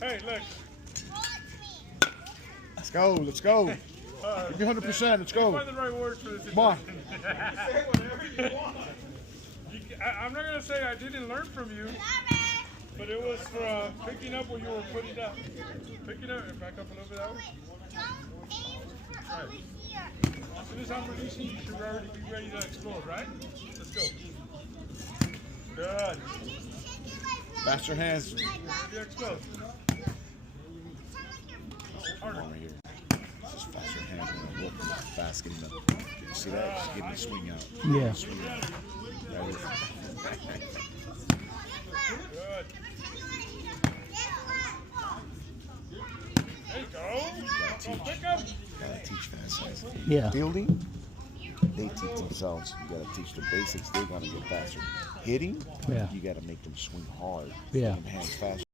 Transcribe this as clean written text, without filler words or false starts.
Hey, look. Let's go. Let's go. Give me 100%. Let's go. Find the right words for this. Come on. Say whatever you want. I'm not gonna say I didn't learn from you, but it was from picking up what you were putting down. Picking up and back up a little bit out. Right. As soon as I'm releasing, you should already be ready to explode, right? Let's go. Good. Faster hands. You explode. Harder. Right here. Just faster hands when I walk fast, getting up. You see that? Just getting the swing out. Yeah. Swing out. Right here. Good. There you go. Pick up. Gotta teach fast hands. Yeah. Fielding, they teach themselves. You gotta teach the basics. They're gonna get faster. Hitting, Yeah. you gotta make them swing hard. Yeah. Make them hands fast.